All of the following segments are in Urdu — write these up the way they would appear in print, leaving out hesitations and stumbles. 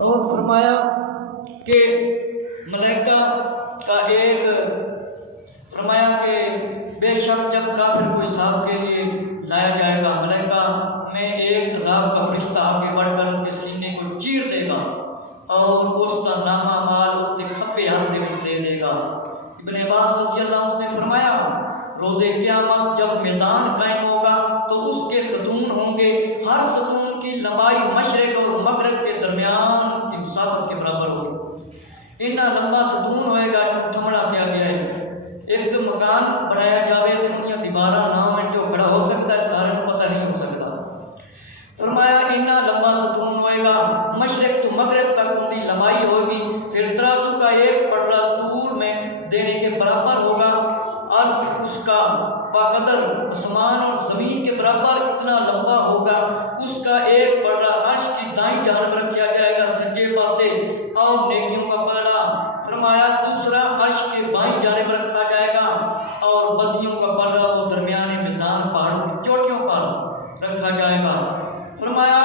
اور فرمایا کہ ملائکہ کا ایک فرمایا کہ بے شک جب کافر کو حساب کے لیے لایا جائے گا، ملائکہ میں ایک عذاب کا فرشتہ آگے بڑھ کر ان کے سینے کو چیر دے گا اور اس کا نامہ مال اس کے کھپے ہاتھ میں دے دے گا۔ ابن عباس رضی اللہ عنہ نے فرمایا روز قیامت جب میزان قائم ہوگا تو اس کے ستون ہوں گے، ہر ستون کی لمبائی مشرق اور مغرب کے درمیان کی مسافت کے برابر ہوگی۔ اتنا لمبا ستون ہوئے گا جو تھمڑا کیا گیا ہے۔ ایک مکان بنایا جاوے تو انیا دیوارہ نام ہے جو بڑا ہو سکتا ہے، سارے کو پتہ نہیں ہو سکتا۔ فرمایا اتنا لمبا ستون ہوئے گا، مشرق تو مغرب تک ان کی لمبائی ہوگی، پھر ترازو کا ایک پلڑا طول میں دینے کے برابر ہوگا، عرض اس کا بقدر آسمان اور زمین کے برابر اتنا لمبا ہوگا، اس کا ایک پلڑا عرش کی دائیں جانب رکھا جائے گا سجے پاسے، اور نیکیوں کا پلڑا فرمایا دوسرا عرش کے بائیں جانب رکھا جائے گا، اور بدیوں کا پلڑا وہ درمیان میزان پہاڑوں کی چوٹیوں پر رکھا جائے گا۔ فرمایا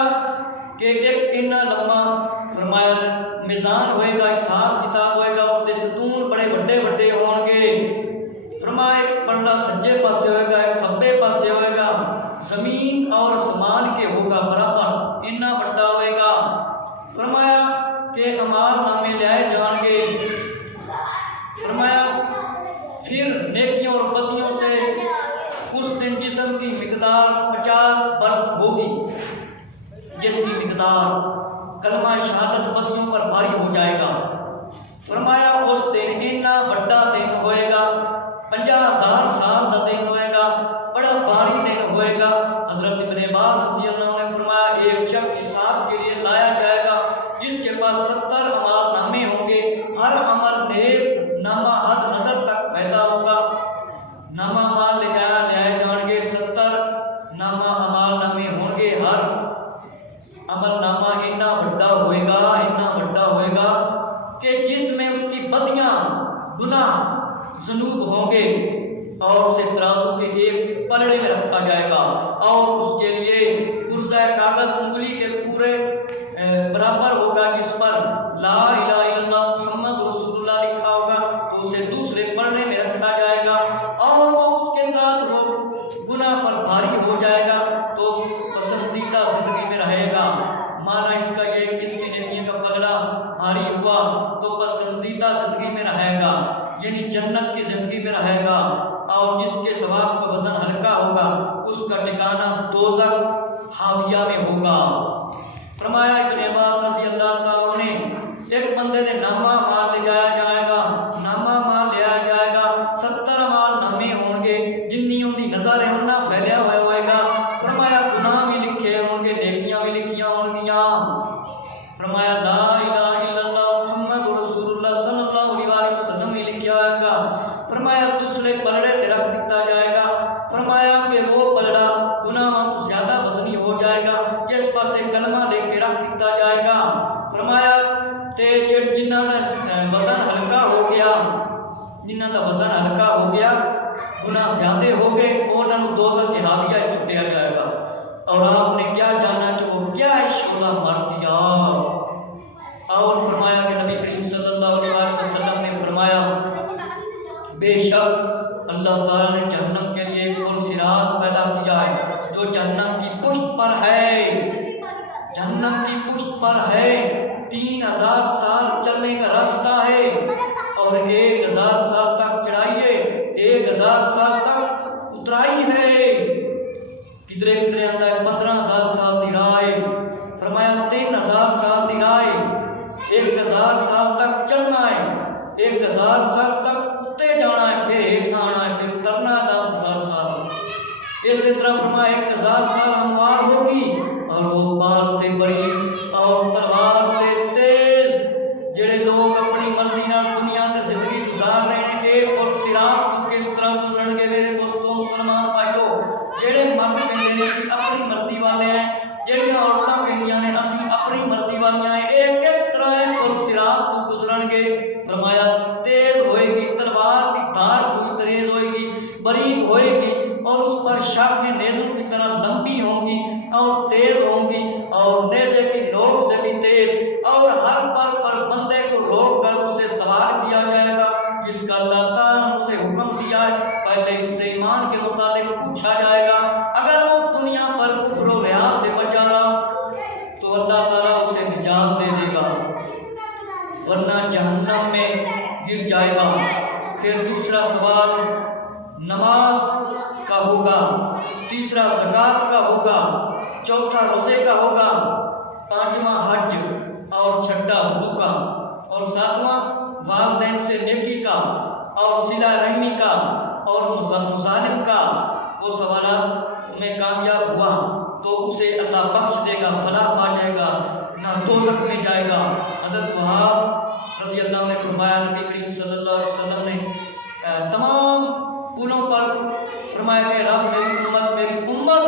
کہ ایک اتنا لمبا فرمایا میزان ہوئے گا، حساب کتاب ہوئے گا، اس کے ستون بڑے بڑے بڑے ہوں گے۔ فرمایا ایک پلڑا سجے پاسے ہوئے گا، ایک کھبے پاسے ہوئے گا، زمین اور آسمان کے ہوگا برابر، اتنا بڑا ہوئے گا۔ فرمایا کہ اعمال نامے لے آئے جان گے۔ فرمایا پھر نیکیوں اور بدیوں سے اس دن جسم کی مقدار 50 برس ہوگی، جس کی مقدار کلمہ شہادت بدیوں پر بھاری ہو جائے گا۔ فرمایا اس دن اتنا بڑا دن ہوئے گا، 50,000 سال کا دن ہوئے گا، بڑا بھاری دن ہوئے گا۔ حضرت ابن عباس رضی اللہ عنہ نے فرمایا ایک شخص حساب کے لیے لایا جائے گا جس کے پاس 70 اعمال نامے ہوں گے، ہر عمل نیک نامہ حد نظر تک پھیلا ہوگا۔ نامہ مال لے آئے جان گے، 70 نامہ اعمال نامے ہوں گے، ہر عمل نامہ اتنا بڑا ہوئے گا، اتنا بڑا ہوئے گا کہ جس میں اس کی بدیاں گناہ ذنوب ہوں گے، اور اسے ترازو کے ایک پلڑے میں رکھا جائے گا، اور اس کے لیے پرزہ کاغذ انگلی کے پورے برابر ہوگا جس پر لا الہ الا اللہ محمد رسول اللہ لکھا ہوگا، تو اسے دوسرے پلڑے میں رکھا جائے گا، اور وہ اس کے ساتھ وہ گناہ پر بھاری ہو جائے گا تو پسندیدہ زندگی میں رہے گا۔ مانا اس کا یہ کہ اس کی نیکیوں کا پلڑا بھاری ہوا تو پسندیدہ زندگی میں رہے گا، یعنی جنت کی زندگی میں رہے گا، اور جس کے ثواب کا وزن ہلکا ہوگا اس کا ٹھکانہ دوزخ حاویہ میں ہوگا۔ فرمایا ابن عباس رضی اللہ تعالیٰ نے ایک بندے نے نامہ مال لے جایا جائے گا، نامہ مال لے آیا جائے گا، 70 مال نامے ہوں گے، جنیوں دی نظر ہونا پھیلیا ہوئے گا۔ فرمایا گناہ بھی لکھے ہوں گے، نیکیاں بھی لکھیاں ہوں گیاں۔ فرمایا لا الہ الا اللہ محمد رسول اللہ صلی اللہ علیہ وسلم بھی لکھا ہوئے گا۔ فرمایا دوسرے پلڑے تے رکھ دیتا جائے گا۔ فرمایا کہ وہ پلڑا گناہوں کو زیادہ وزنی ہو جائے گا، جس پاسے کلمہ لے کے رکھ دیتا جائے گا۔ فرمایا تے جنہاں دا وزن ہلکا ہو گیا، جنہاں دا وزن ہلکا ہو گیا، گناہ زیادہ ہو گئے، انہاں نوں دوزخ کے حاویہ میں سٹیا جائے گا۔ اور آپ نے کیا جانا کہ وہ کیا ہے شعلہ مار دیا۔ اور فرمایا کہ نبی کریم صلی اللہ علیہ وسلم نے فرمایا بے شک اللہ تعالیٰ نے جہنم کے لیے ایک پل صراط پیدا کیا ہے جو جہنم کی پشت پر ہے، جہنم کی پشت پر ہے، 3000 سال چلنے کا راستہ ہے، اور 1000 سال تک چڑھائی ہے، 1000 سال تک اترائی ہے، کدرے کدرے آتا ہے 15,000 سال دی راہ ہے۔ فرمایا 3000 سال دی راہ ہے، 1000 سال تک چڑھنا ہے، 1000 سال تک اتے جانا ہے، پھر ہیٹھ آنا ہے، پھر اترنا ہے 10,000 سال۔ اسی طرح فرمایا 1000 سال ہموار ہوگی، اور وہ بال سے بڑی اور تلوار سے تیز، جڑے لوگ اپنی مرضی نال دنیا تے زندگی گزار رہے ہیں، ایک اور صراط کو کس طرح گزرن گے میرے دوستوں مسلمان بھائیو، جڑے مرد کہندے نے کہ اپنی مرضی والے ہیں، جڑیاں عورتاں کہندیاں نے اسی اپنی مرضی والیاں ہیں، یہ کس طرح ہے اور صراط کو گزرن گے۔ فرمایا تیز ہوئے گی، تلوار کی دھار کوئی تیز ہوئے گی، باریک ہوئے گی، اور اس پر شاخیں نیزوں کی طرح لمبی ہوں گی اور تیز ہوں گی، اور نیزے کی نوک تیز، اور ہر پر بندے کو روک کر اس سے سوال کیا جائے گا جس کا اللہ تعالیٰ نے اسے حکم دیا ہے۔ پہلے اس سے ایمان کے متعلق پوچھا جائے گا، اگر وہ دنیا پر کفر و ریا سے بچا رہا تو اللہ تعالیٰ اسے نجات دے دے گا، ورنہ جہنم میں گر جائے گا۔ پھر دوسرا سوال نماز کا ہوگا، تیسرا زکوٰۃ کا ہوگا، چوتھا روزے کا ہوگا، پانچواں حج اور چھٹا وضو کا، اور ساتواں والدین سے نیکی کا اور صلہ رحمی کا اور مظالم کا۔ وہ سوالات میں کامیاب ہوا تو اسے اللہ بخش دے گا، فلاح پا جائے گا، نہ دوزخ میں جائے گا۔ حضرت وہاب رضی اللہ عنہ نے فرمایا، نبی کریم صلی اللہ علیہ وسلم نے تمام پھولوں پر فرمایا کہ رب میری امت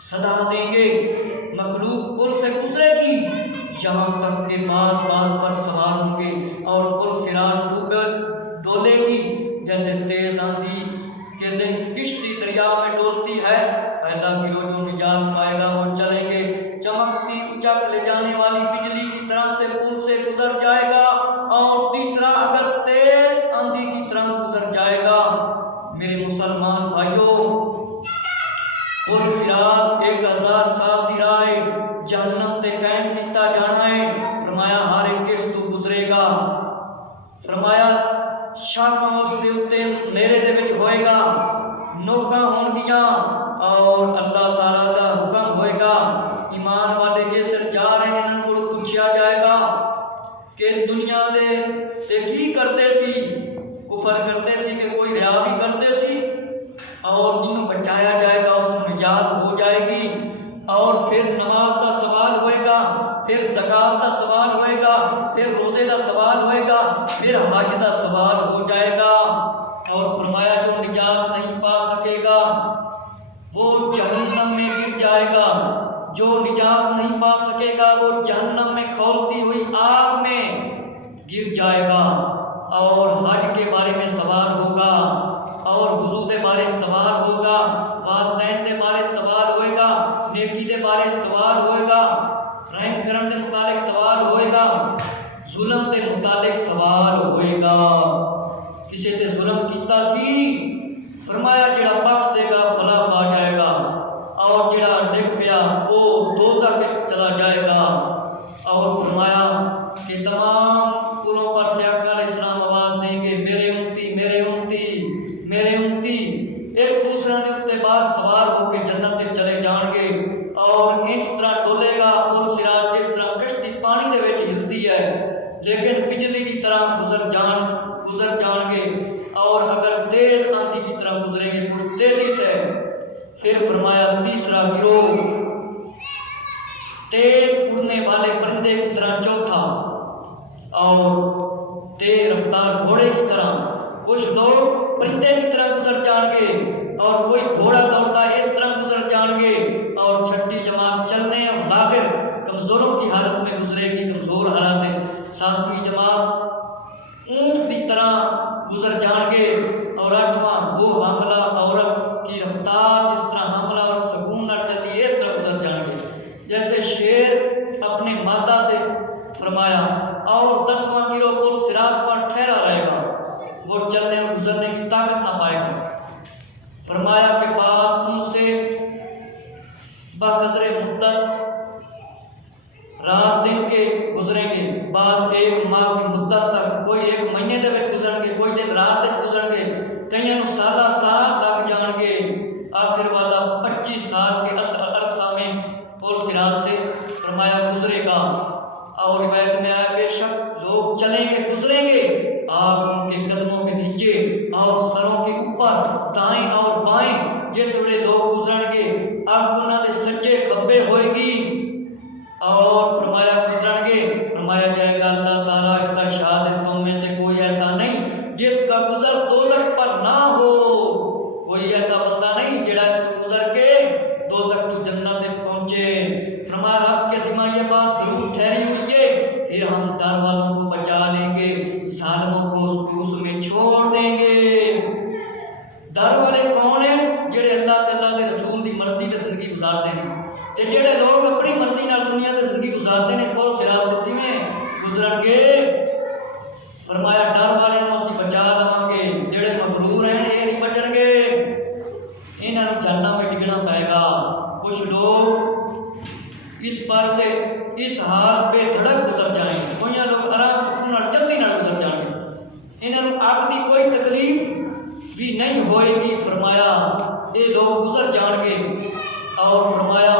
صدا دیں گے، مخلوق پل سے گزرے گی یہاں تک کہ بات پر سوار ہوں گے، اور پل صراط ڈولے گی جیسے تیز آندھی کے دن کشتی دریا میں ڈولتی ہے۔ پہلا گروہ جو نجات پائے گا وہ چلیں گے، چمکتی اچک لے جانے والی بجلی کی طرح سے پل سے گزر جائے گا، اور تیسرا اگر تیز آندھی کی طرح گزر جائے گا۔ میرے مسلمان بھائیوں، پل صراط 1000 سال دی راہ جہنم تے قائم کیتا جانا ہے۔ فرمایا ہر ایک کس تو گزرے گا، فرمایا شاخاں اس دے اتے نیرے دے وچ ہوئے گا، نوکاں ہون گیاں، اور اللہ تعالیٰ دا حکم ہوئے گا۔ ایمان والے جس جا رہے ہیں انہوں کو پوچھا جائے گا کہ دنیا دے کی کرتے سی، کفر کرتے سی کہ کوئی ریا بھی کرتے سی، اور انہوں بچایا جائے گا، اس میں نجات ہو جائے گی۔ اور پھر نماز کا سوال ہوئے گا، پھر زکوٰۃ کا سوال ہوئے گا، پھر روزے کا سوال ہوئے گا، پھر حج کا سوال ہو جائے گا۔ اور فرمایا جو نجات نہیں پا سکے گا وہ جہنم میں گر جائے گا، جو نجات نہیں پا سکے گا وہ جہنم میں کھولتی ہوئی آگ میں گر جائے گا۔ اور حج کے بارے میں سوال ہوگا، اور وضو کے بارے سوال ہوگا، والدین کے بارے سوال ہوئے گا، نیکی کے بارے سوال ہوئے گا، رحم کرن کے متعلق سوال ہوئے گا، ظلم کے متعلق سوال ہوئے گا۔ کسی تے ظلم کیتا سی، فرمایا جڑا بخش دے گا فلاح پا جائے گا، اور جڑا ڈگ پیا وہ دوزخ میں چلا جائے گا۔ اور فرمایا کہ تمام پلوں پر سے آقا علیہ السلام آواز دیں گے، میرے امتی میرے امتی میرے امتی، ایک دوسرے نے اتے بعد سوار ہو کے جنت میں چلے جان گے۔ اور اس طرح ڈولے گا پل صراط جس طرح کشتی پانی دے وچ ہلدی ہے، لیکن بجلی کی طرح گزر جان گے، اور اگر تیز آندھی کی طرح گزریں گے کچھ تیزی سے۔ پھر فرمایا تیسرا گروہ تیز اڑنے والے پرندے کی طرح، چوتھا اور تیز رفتار گھوڑے کی طرح۔ کچھ لوگ پرندے کی طرح گزر جان گے، اور کوئی گھوڑا دوڑتا ہے اس طرح گزر جان گے، اور چھٹی جماعت چلنے اور لاغر کمزوروں کی حالت میں گزرے گی، کمزور حالت۔ ساتویں جماعت اونٹ کی طرح گزر جان گے، اور آٹھواں وہ حاملہ عورت کی رفتار جس طرح حاملہ عورت سکون نہ چلتی ہے اس طرح گزر جان گے، جیسے شیر اپنے مادہ سے۔ فرمایا اور 10واں گروہ پل صراط پر ٹھہرا رہے گا، وہ چلنے اور گزرنے کی طاقت نہ پائے گا۔ فرمایا کہ بعد ان سے بقدر مدت رات دن کے گزریں گے، بعد ایک ماہ کی مدت تک، کوئی ایک مہینے دے وچ گزرن گے، کوئی دن رات وچ گزرن گے، کئیاں نوں سادہ سال لگ جان گے، آخر والا 25 سال کے عرصہ میں پل صراط سے فرمایا گزرے گا۔ اور روایت میں آیا بے شک لوگ چلیں گے گزریں گے، آگ ان کے قدموں کے نیچے اور سروں کے اوپر، دائیں اور بائیں جس ویلے لوگ گزرن گے آگ انہاں دے سجے کھبے ہوئے گی، اور فرمایا گزرن گے۔ فرمایا جائے گا اللہ تعالیٰ کا شہادت تم میں سے کوئی ایسا نہیں جس کا گزر دوزخ پر نہ ہو، کوئی ایسا بندہ نہیں جڑا اس کو گزر کے دوزخ کی جنت تک پہنچے۔ فرمایا رب کے ذمہ یہ بات ضرور ٹھہری ہوئی ہے، پھر ہم ڈر والوں کو بچا لیں گے، ظالموں کو اس میں چھوڑ دیں گے۔ ڈر والے کون ہیں؟ جڑے اللہ تعالیٰ کے رسول دی مرضی تے زندگی گزارتے ہیں، تے جڑے لوگ اپنی مرضی نال دنیا تے زندگی گزارتے ہیں بہت صراط میں گزرن گے فرمایا ڈر والے نوں اسی بچا لواں گے جڑے مغرور ہیں یہ نہیں بچن گے انہاں نوں جہنم میں ڈگنا پائے گا کچھ لوگ اس پر سے اس حال بے دھڑک گزر جائیں گے کوئی لوگ آرام سکون اور جلدی نہ گزر جائیں گے انہاں نوں آگ دی کوئی تکلیف بھی نہیں ہوئے گی فرمایا یہ لوگ گزر جان گے اور فرمایا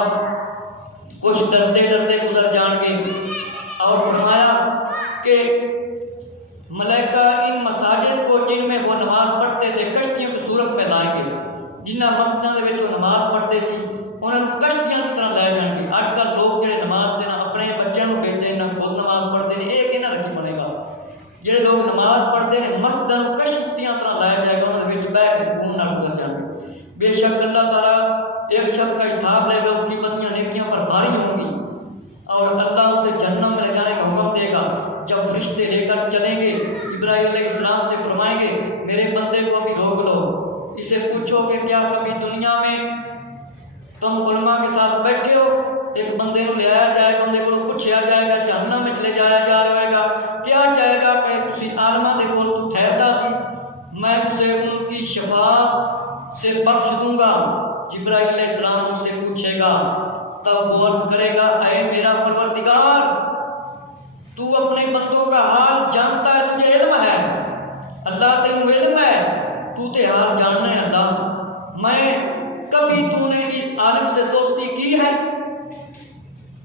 کچھ ڈرتے ڈرتے گزر جان گے اور فرمایا کہ ملائکہ ان مساجد کو جن میں وہ نماز پڑھتے تھے کشتیوں کی صورت میں لائیں گے جنہ مسجدوں کے وہ نماز پڑھتے سی انہوں نے کشتیاں کی طرح لے جان گے اج کل لوگ جڑے نماز دینا اپنے بچوں کو بھیجتے ہیں نہ خود نماز پڑھتے ہیں یہ کہنا رکھی بنے گا جڑے لوگ نماز پڑھتے ہیں مسجدوں کو کشتیاں طرح لے جائے گا انہوں نے بیٹھ کے سکون نہ گزر جائیں گے بے شک اللہ تعالیٰ ایک شخص کا حساب لے گا اس کی بدیاں نیکیاں پر بھاری ہوں گی اور اللہ اسے جہنم میں لے جانے کا حکم دے گا جب فرشتے لے کر چلیں گے ابراہیم علیہ السلام سے فرمائیں گے میرے بندے کو ابھی روک لو اسے پوچھو کہ کیا کبھی دنیا میں تم علماء کے ساتھ بیٹھے ہو ایک بندے کو لے آیا جائے گا بندے کو پوچھا جائے گا جہنم میں چلے جایا جائے گا کیا جائے گا کہ تسی عالماں دے کول ٹھہردا سی میں اسے ان کی شفاعت سے بخش دوں گا جبرائیل علیہ السلام ان سے پوچھے گا تب وہ عرض کرے گا اے میرا پروردگار تو اپنے بندوں کا حال جانتا ہے تجھے علم ہے اللہ تینوں علم ہے تو تے حال جاننا ہے اللہ میں کبھی تو نے اس عالم سے دوستی کی ہے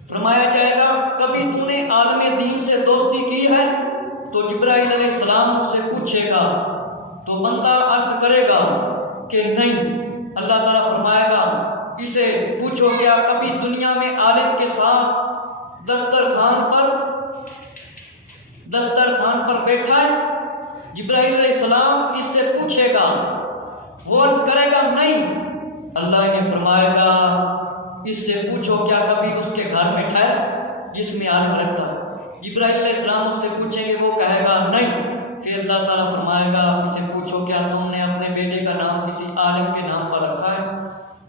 فرمایا جائے گا کبھی تو نے عالم دین سے دوستی کی ہے تو جبرائیل علیہ السلام سے پوچھے گا تو بندہ عرض کرے گا کہ نہیں اللہ تعالیٰ فرمائے گا اسے پوچھو کیا کبھی دنیا میں عالم کے ساتھ دسترخوان پر بیٹھا ہے جبرائیل علیہ السلام اس سے پوچھے گا وہ عرض کرے گا نہیں اللہ نے فرمائے گا اس سے پوچھو کیا کبھی اس کے گھر میں ٹھہر جس میں عالم رکھتا ہے جبرائیل علیہ السلام اس سے پوچھیں گے وہ کہے گا نہیں پھر اللہ تعالیٰ فرمائے گا اسے پوچھو کیا تم نے اپنے بیٹے کا نام کسی عالم کے نام پر رکھا ہے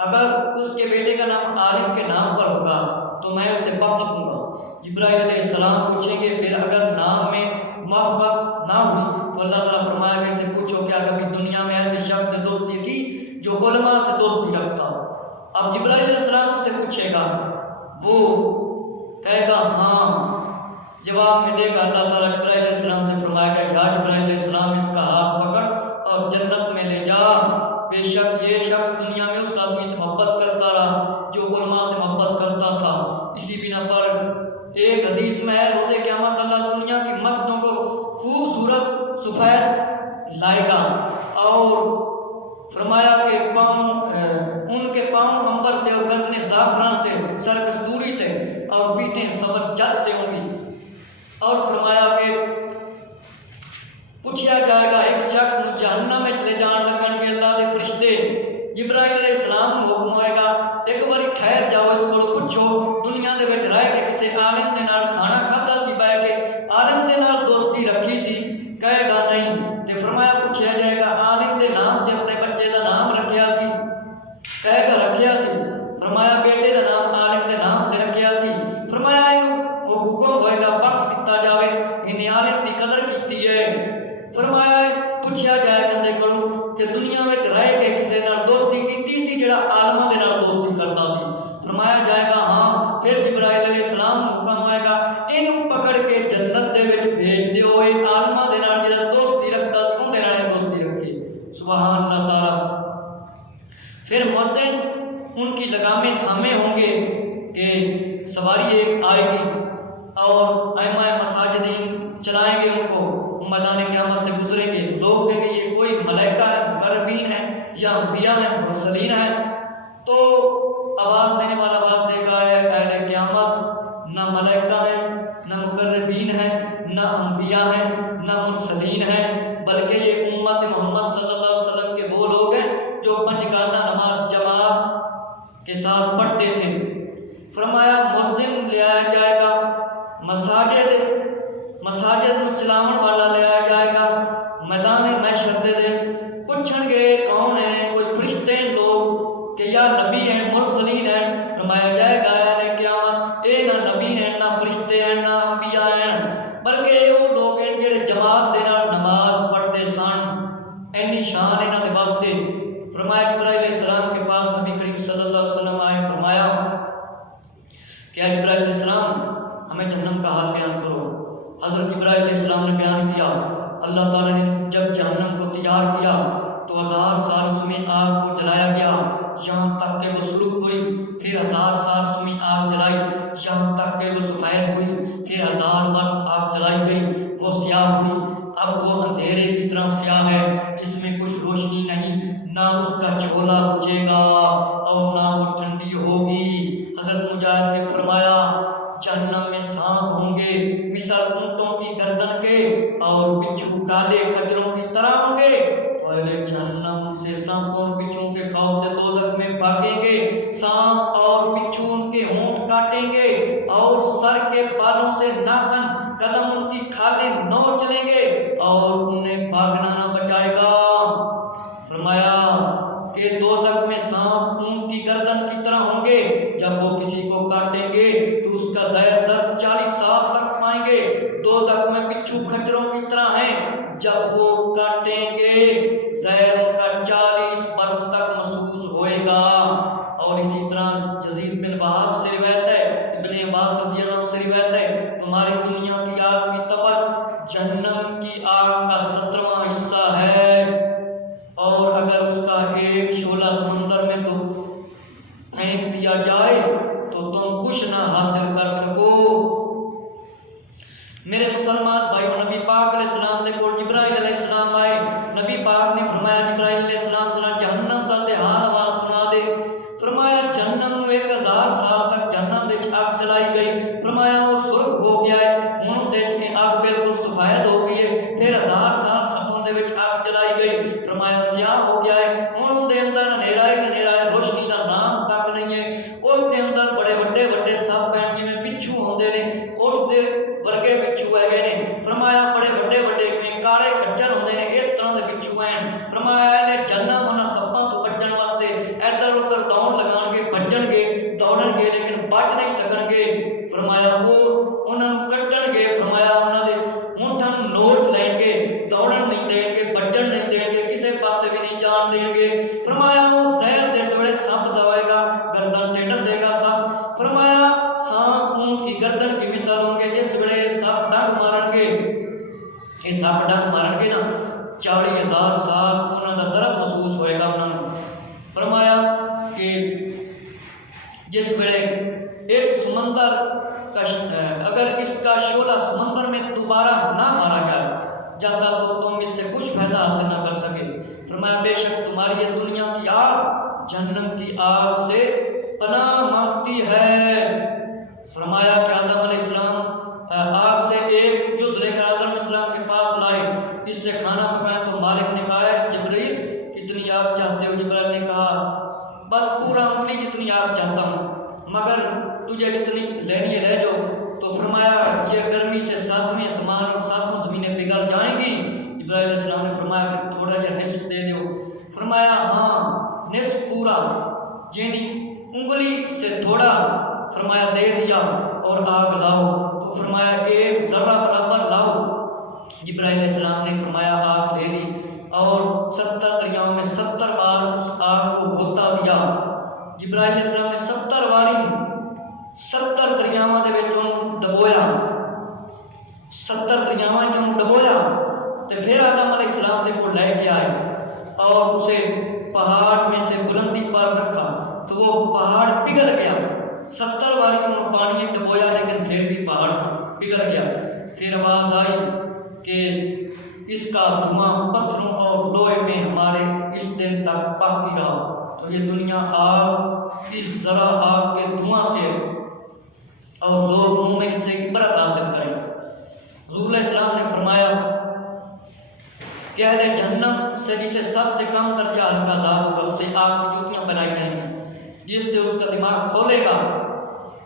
اگر اس کے بیٹے کا نام عالم کے نام پر ہوگا تو میں اسے بخش دوں گا جبرائیل علیہ السلام پوچھیں گے پھر اگر نام میں محبت نہ ہوئی تو اللہ تعالیٰ فرمائے گا اسے پوچھو کیا کبھی دنیا میں ایسے شخص سے دوستی کی جو علماء سے دوستی رکھتا ہو اب جبرائیل علیہ السلام سے پوچھے گا وہ کہے گا ہاں جواب میں دے گا اللہ تعالیٰ جبرائیل علیہ السلام سے فرمائے گا یا جبرائیل علیہ السلام اس کا ہاتھ پکڑ اور جنت میں لے جا بے شک یہ شخص دنیا میں اس آدمی سے محبت کرتا رہا جو علماء سے محبت کرتا تھا اسی بنا پر ایک حدیث میں ہے روز قیامت اللہ دنیا کی مسجدوں کو خوبصورت سفید لائے گا اور فرمایا کہ ان کے پاؤں عنبر سے اور گردنیں زعفران سے سر کستوری سے اور پیٹھیں زبرجد سے ہوں گی اور فرمایا کہ پوچھا جائے گا ایک شخص جہنم میں چلے جان لگن کے اللہ دے فرشتے جبرائیل علیہ السلام حکم ہوئے گا ایک باری ٹھہر جاؤ اس کو پوچھو دنیا دے وچ رہ کے کسی عالم دے نال کھانا کھادا سی بیٹھ کے عالم دے نال دوستی رکھی سی کہے گا نہیں تے فرمایا پوچھا جائے گا عالم دے نام تے اپنے بچے دا نام رکھیا سی کہے گا رکھیا سی فرمایا بیٹے دا نام عالم دے نام تے رکھیا سی فرمایا وہ حکم ہوئے گا بخش دتا جاوے انہیں عالم دی قدر کیتی ہے فرمایا پوچھا جائے بندے کو کہ دنیا میں رہ کے کسی نال دوستی کیتی سی جڑا عالماں دے نال دوستی کرتا سی فرمایا جائے گا ہاں پھر جبرائیل علیہ السلام حکم ہوئے گا اینوں پکڑ کے جنت دے وچ بھیج دیو اے عالماں دے نال جڑا دوستی رکھتا سی اون دے نال دوستی رکھے سبحان اللہ تعالی پھر مؤذن ان کی لگامیں تھامے ہوں گے کہ سواری ایک آئے گی اور ائمہ مساجدین چلائیں گے ان کو میدان قیامت سے گزریں گے لوگ کہیں گے یہ کوئی ملائکہ ہے مقربین ہے یا انبیاء ہیں مرسلین ہیں تو آواز دینے والا آواز دے گا ہے اہل قیامت نہ ملائکہ ہیں نہ مقربین ہیں نہ انبیاء ہیں نہ مرسلین ہیں بلکہ یہ امت محمد صلی اللہ علیہ وسلم کے وہ لوگ ہیں جو پنجگانہ نماز جماعت کے ساتھ پڑھتے تھے فرمایا مؤذن لے آیا جائے گا مساجد میں چلاون والا لے آیا جائے گا میدان محشر دے پوچھن گے کون ہیں کوئی فرشتے لوگ کہ یا نبی ہیں مرسلین ہیں فرمایا جائے گا اہل قیامت اے نہ نبی ہیں نہ السلام ہمیں جہنم کا حال بیان کرو۔ حضرت جبرائیل علیہ السلام نے بیان کیا، اللہ تعالیٰ نے جب جہنم کو تیار کیا تو 1000 سال اس میں آگ کو جلایا گیا یہاں تک کہ وہ سرخ ہوئی، پھر 1000 سال اس میں آگ جلائی یہاں تک کہ وہ سفید ہوئی، پھر 1000 برس آگ جلائی گئی وہ سیاہ ہوئی۔ اب وہ اندھیرے کی طرح سیاہ ہے، اس میں کچھ روشنی نہیں، نہ اس کا چھولا بجھے گا اور نہ وہ ٹھنڈی ہوگی۔ حضرت مجاہد نے فرمایا جہنم میں سانپ ہوں گے مثل اونٹوں کی گردن کے اور بچھو کالے کچروں کی طرح ہوں گے۔ پہلے جہنم سے سانپوں اور بچھوؤں کے خوف سے دوزخ میں بھاگیں گے، سانپ اور بچھو ان کے ہونٹ کاٹیں گے اور سر کے بالوں سے ناخن قدم ان کی کھالیں نوچ لیں گے اور انہیں بھاگنا نہ بچائے گا۔ فرمایا کہ دوزخ میں سانپ اونٹ کی گردن کی طرح ہوں گے، جب وہ کسی کو کاٹیں گے تو اس کا زہر درد 40 سال تک پائیں گے۔ دوزخ میں بچھو کھچروں کی طرح ہیں، جب وہ کاٹیں گے زہر ان کا 40 برس تک محسوس ہوئے گا۔ اور اسی طرح یزید بن وہاب سے روایت ہے، ابن عباس رضی اللہ عنہ سے روایت ہے، تمہاری دنیا کی آگ کی تپش جہنم کی آگ کا 17واں حصہ ہے، اور اگر اس کا ایک شعلہ سمندر میں تو پھینک دیا جائے تو تم کچھ نہ حاصل کر سکو۔ میرے مسلمان بھائیو، نبی پاک علیہ السلام نے کو جبرائیل علیہ السلام آئے، نبی پاک نے فرمایا جبرائیل علیہ السلام ذرا جہنم دا تے حال آواز سنا دے۔ فرمایا جہنم 1000 سال تک جہنم وچ اگ جلائی گئی، فرمایا وہ سرخ ہو گیا ہے، ہن دے وچ اگ بالکل سفید ہو گئی ہے، پھر 1000 سال سبوں دے وچ اگ جلائی گئی، فرمایا سیاہ ہو گیا ہے، ہن دے اندر اندھیرا ہے، روشنی دا نام تک نہیں ہے، اس دے اندر بڑے بڑے بڑے سپ ہیں جویں بچھو ہوندے نے، اس دے ورگے بچھو ہے گئے نے، فرمایا بڑے بڑے بڑے کالے کھچر ہوندے نے، اس طرح دے بچھو ہیں۔ فرمایا اہل جہنم انہاں سپاں تو بچن واسطے ادھر ادھر دوڑ لگان گے، بھجن گے، دوڑن گے، لیکن بچ نہیں سکن گے۔ فرمایا وہ انہاں نوں کٹن گے، فرمایا انہاں دے ہونٹاں نوں نوچ لین گے، دوڑن نہیں دین گے، بھجن نہیں دین گے، کسے پاسے بھی نہیں جان دین گے۔ فرمایا وہ زہر جس ویلے سپ دوے گا گردن تے ڈسے گا سپ، فرمایا سانپ اونٹ کی گردن کی مثال ہوں گے، جس ویلے سپ ڈنگ مارن گے، یہ سپ ڈنگ مارن گے نا 40,000 سال انہاں دا درد محسوس ہوئے گا انہاں نوں۔ فرمایا کہ جس ویلے ایک سمندر کا اگر اس کا شعلہ سمندر میں دوبارہ نہ مارا جائے جاتا تو تم اس سے کچھ فائدہ حاصل نہ کر سکے۔ فرمایا بے شک تمہاری یہ دنیا کی آگ جہنم کی آگ سے پناہ مانگتی ہے۔ فرمایا کہ آدم علیہ السلام آگ سے ایک جز لے کر آدم علیہ السلام کے پاس لائے، اس سے کھانا پکایا تو مالک نے کہا ہے جبرائیل کتنی آگ چاہتے ہو؟ جبرائیل نے کہا بس پورا انگلی جتنی آگ چاہتا ہوں، مگر تجھے جتنی لینی ہے لے جاؤ۔ تو فرمایا یہ گرمی سے 7ویں آسمان اور 7 زمینیں پگھل جائیں گی۔ جبرائیل علیہ السلام نے فرمایا پھر تھوڑا جہا نصف دے دو۔ فرمایا ہاں نصف پورا، یعنی انگلی سے تھوڑا، فرمایا دے دیا اور آگ لاؤ، تو فرمایا ایک ذرہ برابر لاؤ۔ جبرائیل علیہ السلام نے فرمایا آگ لے لی اور 70 دریاؤں میں 70 بار اس آگ کو گھوتا دیا۔ جبرائیل علیہ السلام نے 70 باری 70 دریاواں دے وچ انہوں ڈبویا، 70 دریاواں وچ انہوں ڈبویا، تے پھر آدم علیہ السلام دے کو لے کے آئے اور اسے پہاڑ میں سے بلندی پر رکھا تو وہ پہاڑ پگھل گیا۔ 70 باری انہوں پانی میں ڈبویا لیکن پھر بھی پہاڑ پگھل گیا۔ پھر آواز آئی کہ اس کا دھواں پتھروں اور لوہے میں ہمارے اس دن تک باقی رہا۔ تو یہ دنیا آگ اس ذرا آگ کے دھواں سے ہے اور لوگ منہ میں اس سے عبرت حاصل کریں۔ حضور علیہ السلام نے فرمایا کہ اہل جہنم سے جسے سب سے کم درجہ ہلکا عذاب ہوگا اسے آگ کی جوتیاں بنائی جائیں گی جس سے اس کا دماغ کھولے گا۔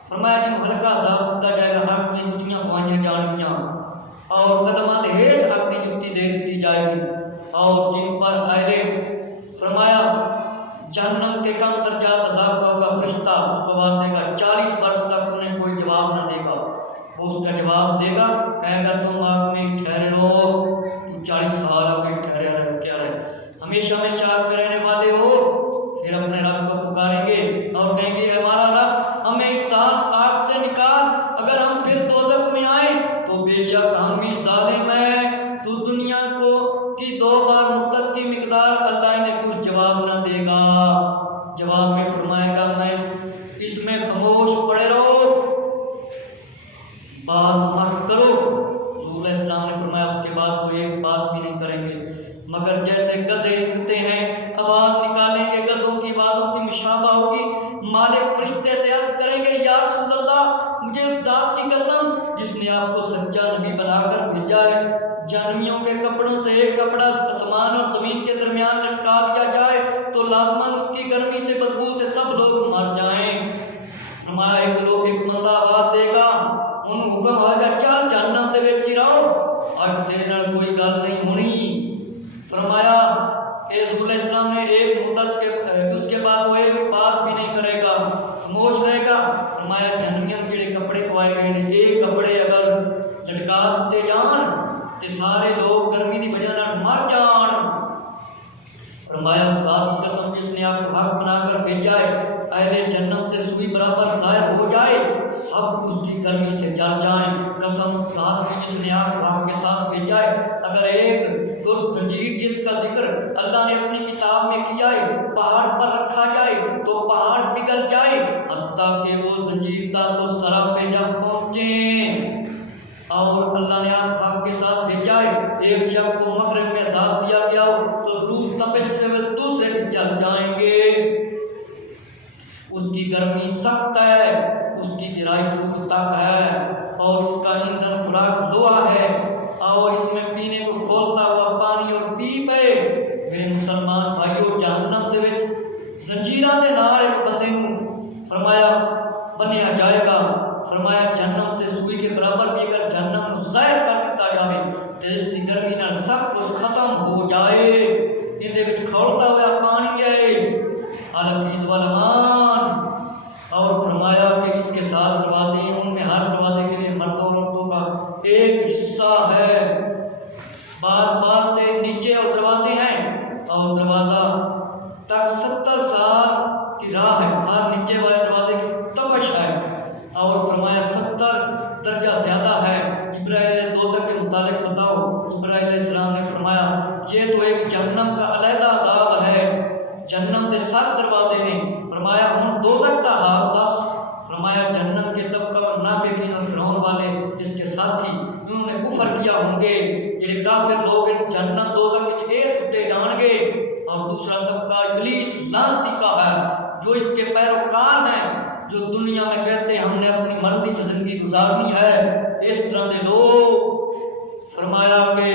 فرمایا جن کو ہلکا عذاب ہوتا جائے گا آگ کی جوتیاں پوائیں جان گیاں اور قدمات ہیٹھ آگ کی جوتی دے دی جائے گی، اور جن پر اہل فرمایا جہنم کے کم درجات عذاب کا ہوگا فرشتہ اس کو بعد دے گا 40 برس تک انہیں کوئی جواب نہ دے گا۔ وہ اس کا جواب دے گا، کہے گا تم آگ میں ٹھہرے رہو، 40 سال آگ میں ٹھہرے رہے کیا رہے، ہمیشہ ہمیشہ آگ میں رہنے والے ہو۔ پھر اپنے رب کو پکاریں گے اور کہیں گے ہمارا رب ہمیں اس آگ سے نکال شک ہم بھی ظالم ہیں. تو دنیا کو کی 2 بار مدت کی مقدار اللہ انہیں کچھ جواب نہ دے گا. جواب میں فرمائے گا میں اس میں خاموش پڑے رہو، بات مت کرو. رسول علیہ السلام نے فرمایا اس کے بعد وہ ایک بات بھی نہیں کریں گے مگر جیسے گدھے اٹھتے ہیں آواز نکالیں گے، گدھوں کی آوازوں کی مشابہ ہوگی. مالک فرشتے سے عرض کریں گے یا رسول اللہ مجھے اس ذات کی قسم جس نے آپ کو سچا نبی بنا کر بھیجا ہے، جہنمیوں کے کپڑوں سے ایک کپڑا آسمان اور زمین کے درمیان لٹکا دیا جائے تو لازماً اس کی گرمی سے بدبو سے سب لوگ مر جائیں. فرمایا ایک بندہ آواز دے گا، ان حکم آ گیا چل جہنم دے وچ ہی رہو، اج تیرے نال کوئی گل نہیں ہونی. فرمایا کہ رسول علیہ السلام نے ایک مدت کے اس کے بعد وہ ایک بات بھی نہیں کرے گا، خاموش رہے گا. فرمایا جہنمیوں کے کپڑے پوائے گئے نے، ایک کپڑے اگر لٹکا دیتے جان تے سارے لوگ گرمی دی وجہ نال مر جان. فرمایا ذات کی قسم جس نے آپ کو حق بنا کر بھیجا ہے، اہل جنت سے سوئی برابر ظاہر ہو جائے، سب اس کی گرمی سے جل جائیں. قسم ذات کی جس نے آپ کو حق کے ساتھ بھیجا ہے، اگر ایک زنجیر جس کا ذکر اللہ نے اپنی کتاب میں کیا ہے پہاڑ پر رکھا جائے تو پہاڑ پگھل جائے، حتیٰ کہ وہ زنجیر تا تو سرا پہ جب پہنچے. اور اللہ نے آپ حق کے ساتھ بھیجا ہے، ایک شخص کو مغرب میں عذاب دیا گیا ہو تو روح تپش سے دوسرے بھی جل جائیں گے. اس کی گرمی سخت ہے، اس کی گہرائی دور تک ہے، اور اس کا ایندھن خوراک لوہا ہے، اور اس میں پینے کو کھولتا ہوا پانی اور پیپ ہے. میرے مسلمان بھائیو، جہنم دے وچ زنجیراں دے نال ایک بندے نوں فرمایا بنیا جائے گا. فرمایا جہنم سے سوئی کے برابر بھی اگر جہنم کو ظاہر کر دیتا جائے تو اس کی گرمی نال سب کچھ ختم ہو جائے. ان دے وچ کھولتا ہوا پانی ہے الفیظ والامان. اور فرمایا کہ اس کے ساتھ دروازے ہیں، ان میں ہر دروازے کے لیے مردوں اور عورتوں کا ایک حصہ ہے. بعض سے نیچے اور دروازے ہیں، اور دروازہ تک 70 سال کی راہ ہے. ہر نیچے والے دروازے کی تپش ہے، اور فرمایا 70 درجہ زیادہ ہے. جبرائیل دوزخ کے متعلق بتاؤ. جبرائیل علیہ السلام نے فرمایا یہ تو ایک جہنم کا علیحدہ عذاب ہے، جہنم کے 7 دروازے نے. فرمایا ہن دوزخ کا حال دس. فرمایا جہنم کے طبقہ منافقین اور فرعون والے اس کے ساتھی انہوں نے کفر کیا ہوں گے، جڑے کافر لوگ جہنم دوزخ وچ سٹے جان گے. اور دوسرا طبقہ ابلیس لعنتی کا ہے جو اس کے پیروکار ہیں، جو دنیا میں کہتے ہیں ہم نے اپنی مرضی سے زندگی گزارنی ہے. اس طرح کے لوگ فرمایا کہ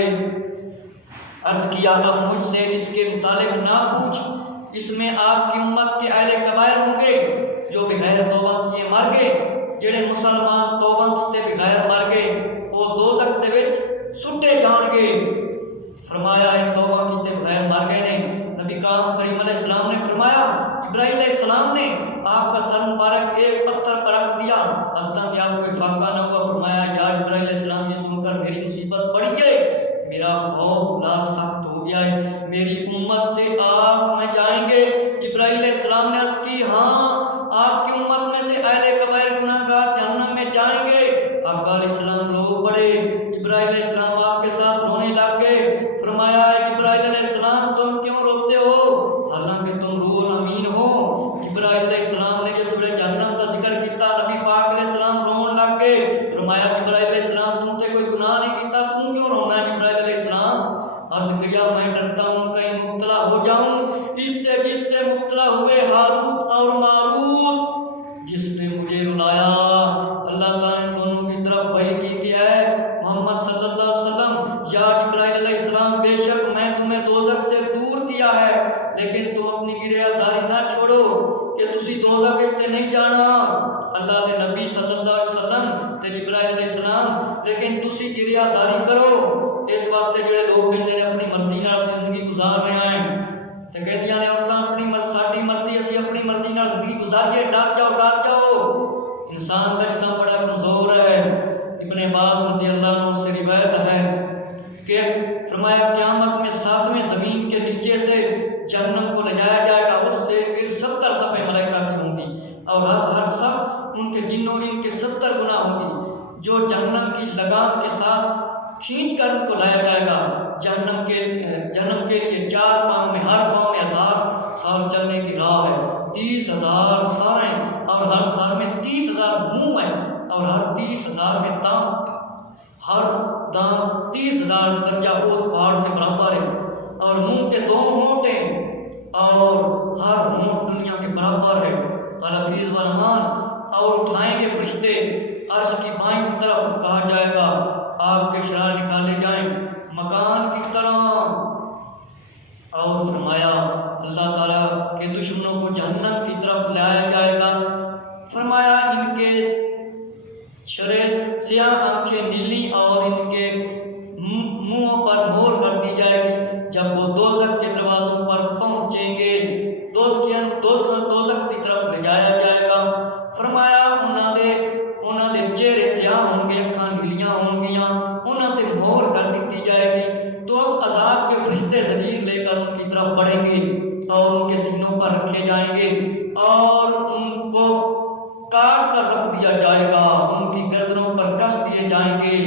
عرض کیا گا مجھ سے اس کے متعلق نہ پوچھ، اس میں آپ کی امت کے اہل کبائر ہوں گے جو بغیر توبہ کیے مر گئے. جڑے مسلمان توبہ کیتے بغیر مر گئے وہ دوزخ دے وچ سٹے جان گے. فرمایا ہے توبہ کیتے بغیر مر گئے نے. نبی کریم علیہ السلام نے فرمایا ابراہیم علیہ السلام نے آپ کا سر مبارک ایک پتھر پر رکھ دیا حتیٰ کہ آپ کو فاقہ نہ ہوا. فرمایا یا ابراہیم علیہ السلام یہ سن کر میری مصیبت پڑی ہے، میرا خوف لا سخت ہو گیا ہے، میری امت سے آگ میں جائیں گے. ابراہیم علیہ السلام نے عرض کی ہاں آپ کی امت میں سے اہل کبائر گناہگار جہنم میں جائیں گے. آقا علیہ السلام رو پڑے. ابراہیم علیہ السلام آپ کے ساتھ رونے لگ گئے. فرمایا ابراہیم علیہ السلام تم کیوں روتے ہو حالانکہ تم روح الامین ہو. ابراہیم علیہ السلام نے جس وقت جہنم کا ذکر کیتا نبی پاک علیہ السلام رون لگ گئے. فرمایا ابراہیم علیہ السلام تم نے کوئی گناہ نہیں کیتا تم کیوں رونا ہے. ابراہیم علیہ السلام عرض کیا میں ڈرتا ہوں کہیں مبتلا ہو جاؤں اس سے جس سے مبتلا ہوئے ہاروت اور ماروت جس نے مجھے رلایا. اللہ تعالیٰ نے دونوں کی طرف وحی کی کہ اے محمد صلی اللہ علیہ وسلم یا ابراہیم علیہ السلام بے شک میں تمہیں دوزخ سے دور کیا ہے لیکن تم اپنی گرہ آزاری نہ چھوڑو کہ تسی دوزخ تے نہیں جانا. اللہ نے نبی صلی اللہ علیہ وسلم تے ابراہیم علیہ السلام لیکن تسی گرہ آزاری کرو. اس واسطے جڑے لوگ کہتے ہیں اپنی مرضی نال زندگی گزار رہے ہیں تے کہدیاں نے عورتاں اپنی ساڈی مرضی اسی اپنی مرضی نال زندگی گزاریے. ڈر جاؤ. انسان کا جسم بڑا کمزور ہے. ابن عباس رضی اللہ عنہ سے روایت ہے کہ فرمایا قیامت میں 7ویں زمین کے نیچے سے جہنم کو لے جایا جائے گا. اس سے پھر 70 صفیں ملائکہ کی ہوں گی اور ہر صف ان کے جنوں ان کے 70 گنا ہوں گی. جو جہنم کی لگام کے ساتھ کھینچ کر ان کو لایا جائے گا جہنم کے لیے 4 پاؤں میں، ہر پاؤں میں 1000 سال چلنے کی راہ ہے، 30,000 ساریں اور ہر سال میں 30,000 منہ ہیں اور ہر 30,000 میں دانت، ہر دانت 30,000 درجہ اونچ پہاڑ سے برابر ہے اور منہ کے 2 ہونٹ ہیں اور ہر ہونٹ دنیا کے برابر ہے۔ الحفیظ والرحمان اور اٹھائیں گے فرشتے عرش کی بائیں طرف، کہا جائے گا آگ کے شرار نکالے جائیں مکان کی طرح، اور فرمایا اللہ تعالیٰ کے دشمنوں کو جہنم کی طرف لایا جائے گا، فرمایا ان کے سیاہ آنکھیں نیلی اور ان کے منہوں پر مہر کر دی جائے گی، جب وہ دوزخ کے دروازوں پر پہنچیں گے دوزخ کی طرف لے جایا جائے گا، فرمایا انہاں دے چہرے سیاہ ہوں گے، اکھاں نیلیاں ہوں گیاں، انہاں تے مہر کر دی جائے گی، تو اب عذاب کے فرشتے زنجیر لے کر ان کی طرف بڑھیں گے اور ان کے سینوں پر رکھے جائیں گے اور ان کو کاٹ کر رکھ دیا جائے گا، ان کی گردنوں پر کس دیے جائیں گے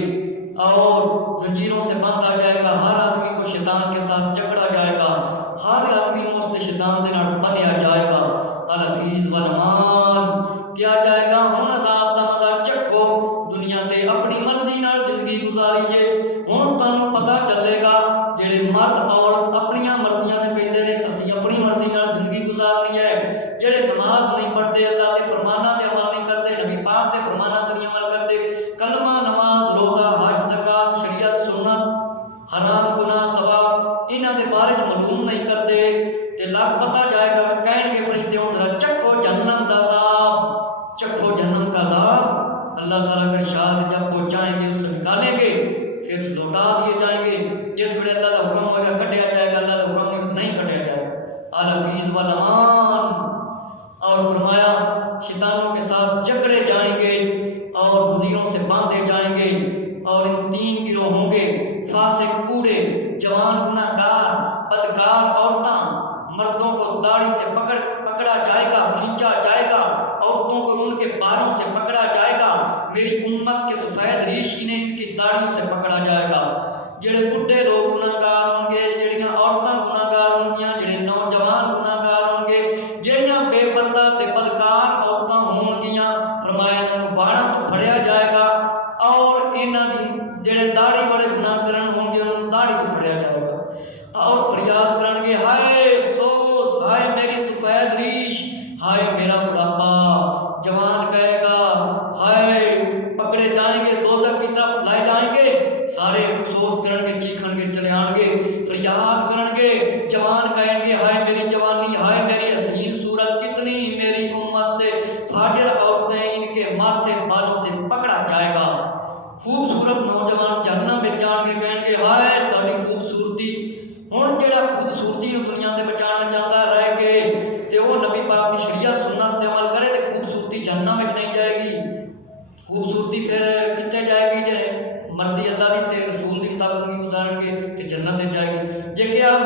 اور زنجیروں سے باندھا جائے گا، ہر آدمی کو شیطان کے ساتھ جکڑا جائے گا، ہر آدمی کو شیطان دے نال بنیا جائے گا۔ الحفیظ والرحمان کیا جائے گا ہن عذاب دا مزہ چکھو، دنیا تے اپنی مرضی نال زندگی گزاری جے، ہن تانوں پتہ چلے گا جڑے مرد عورت اپنی مرضیاں دے پیندے نے، اسی اپنی مرضی نال زندگی گزارنی ہے، جڑے نماز نہیں پڑھتے، اللہ دے فرماناں تے عمل نہیں کرتے، نبی پاک دے فرماناں تے نہیں عمل کرتے، کلمہ نماز روزہ حج زکات شریعت سنت حرام گناہ ثواب انہاں دے بارے معلوم نہیں کرتے تے لگ پتہ جائے گا، کہیں گے فرشتے ہوں ذرا چکھو جہنم کا عذاب، چکھو جہنم کا عذاب، اللہ تعالیٰ کا ارشاد جب پہنچائیں گے اس سے نکالیں گے پھر لوٹا دیے جائیں گے، جس ویلے اللہ کا حکم ہوگا کٹیا جائے گا، اللہ کا حکم نہیں کٹیا جائے گا۔ الحفیظ والامان اور فرمایا شیطانوں کے ساتھ جکڑے جائیں گے اور زنجیروں سے باندھے جائیں گے، اور ان 3 گروہ ہوں گے، فاسق کوڑے، جوان گناہگار، بدکار عورتاں، مردوں کو داڑھی سے پکڑا جائے گا، کھینچا جائے گا، عورتوں کو ان کے بالوں سے پکڑا جائے گا، میری امت کے سفید ریش انہیں ان کی داڑھیوں سے پکڑا جائے گا، جڑے بڈھے لوگ گناہگار ہوں گے، جڑیاں عورتاں گناہگار ہوں گیاں، جڑے نوجوان گناہگار ہوں گے، جڑیاں بے پردہ تے بدکار عورتاں ہوں گیاں، فرمایا انہاں باڑاں تو پھڑیا جائے گا اور انہاں دی جڑے داڑھی والے گناہ کرن ہوں گے انہاں داڑھی تو پھڑیا جائے گا اور فریاد کرن گے ہائے افسوس، ہائے میری سفید ریش، ہائے میرا بڑھاپا، جوان کہے گا ہائے، پکڑے جائیں گے دوزخ کی طرف لائے جائیں گے، سارے افسوس کرن گے، چیخن گے، چلے آن گے، فریاد کرن گے، جوان کہیں گے ہائے میری جوانی، ہائے میری حسین صورت، کتنی میری امت سے فاجر عورتیں ان کے ماتھے بالوں سے پکڑا جائے گا، خوبصورت نوجوان جہنم میں جان کے کہیں گے ہائے ساری خوبصورتی، ہن جڑا خوبصورتی نو دنیا سے بچانا چاہتا ہے رہ کے تے وہ نبی پاک کی شریعت سنت تے عمل کرے تے خوبصورتی جہنم میں نہیں جائے گی، خوبصورتی پھر کتے جائے گی جے مرضی اللہ دی تے رسول دی کتاب زندگی گزارن گے تے جنت جائے گی، جے کہ آپ